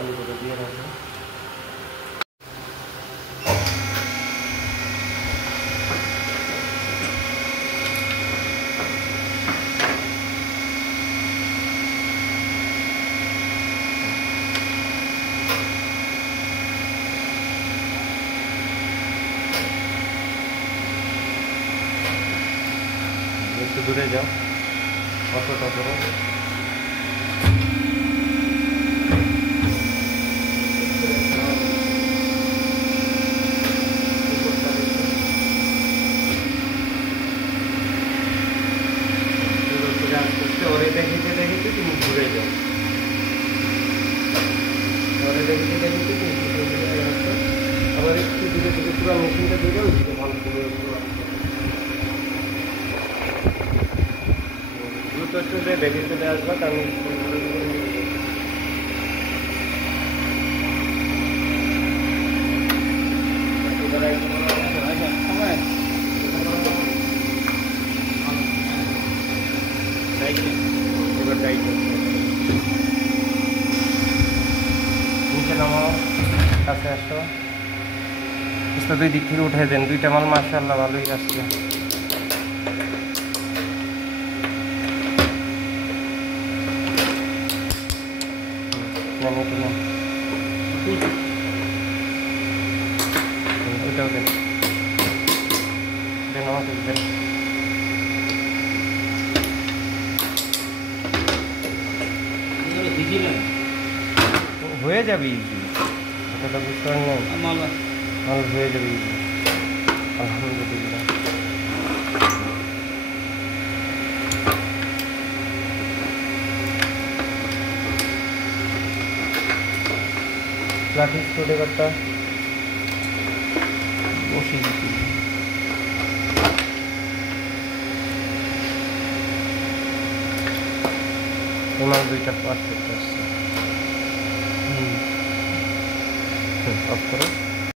চালু করে দিয়ে রাখবো। একটু দূরে যাও, অটোটা করো। ওরে দেখিতে দেখিতে তুমি ঘুরে যাও, ওরে দেখিতে দেখিতে তুমি ঘুরে আসো। আবার একটু দূরে থেকে পুরো মেশিনটা দূরে ওইদিকে ভালো করে দ্রুত চলে বেরিয়ে চলে আসবা। কারণ এবার গাইড নিচে নামাও, কাছে আসো। দুই দিক থেকে উঠে দেন, দুইটা মাল মাশাআল্লাহ ভালোই আসছে। ওইটাও দেন, দেন আমাকে দেন। হয়ে যাবে ইজি, ওটা বুঝতে পারেন না, মাল হয়ে যাবে ইজি আলহামদুলিল্লাহ। লাঠি ছোটে কাটটা বসে দিচ্ছি। তোমার দুইটা পারফেক্ট আসছে। অফ করো।